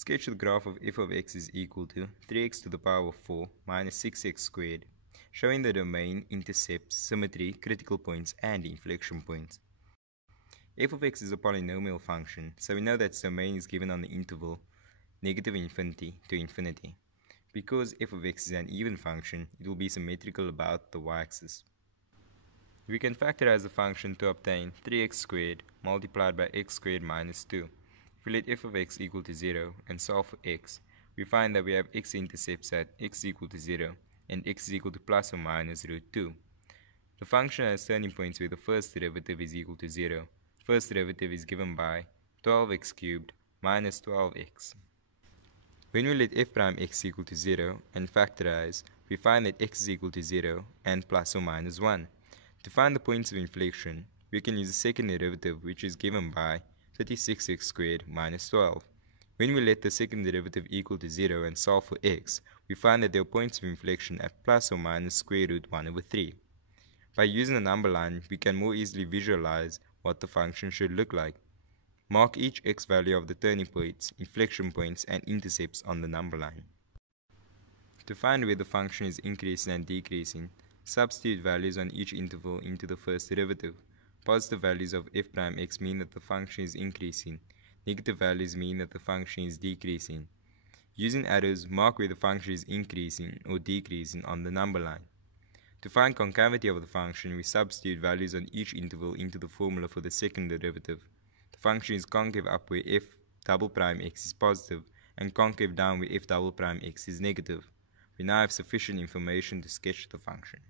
Sketch the graph of f of x is equal to 3x to the power of 4 minus 6x squared, showing the domain, intercepts, symmetry, critical points, and inflection points. F of x is a polynomial function, so we know that its domain is given on the interval negative infinity to infinity. Because f of x is an even function, it will be symmetrical about the y-axis. We can factorize the function to obtain 3x squared multiplied by x squared minus 2. If we let f of x equal to 0 and solve for x, we find that we have x-intercepts at x equal to 0 and x is equal to plus or minus root 2. The function has turning points where the first derivative is equal to 0. First derivative is given by 12x cubed minus 12x. When we let f prime x equal to 0 and factorize, we find that x is equal to 0 and plus or minus 1. To find the points of inflection, we can use the second derivative, which is given by 36x squared minus 12. When we let the second derivative equal to 0 and solve for x, we find that there are points of inflection at plus or minus square root 1 over 3. By using the number line, we can more easily visualize what the function should look like. Mark each x value of the turning points, inflection points, and intercepts on the number line. To find where the function is increasing and decreasing, substitute values on each interval into the first derivative. Positive values of f prime x mean that the function is increasing. Negative values mean that the function is decreasing. Using arrows, mark where the function is increasing or decreasing on the number line. To find concavity of the function, we substitute values on each interval into the formula for the second derivative. The function is concave up where f double prime x is positive and concave down where f double prime x is negative. We now have sufficient information to sketch the function.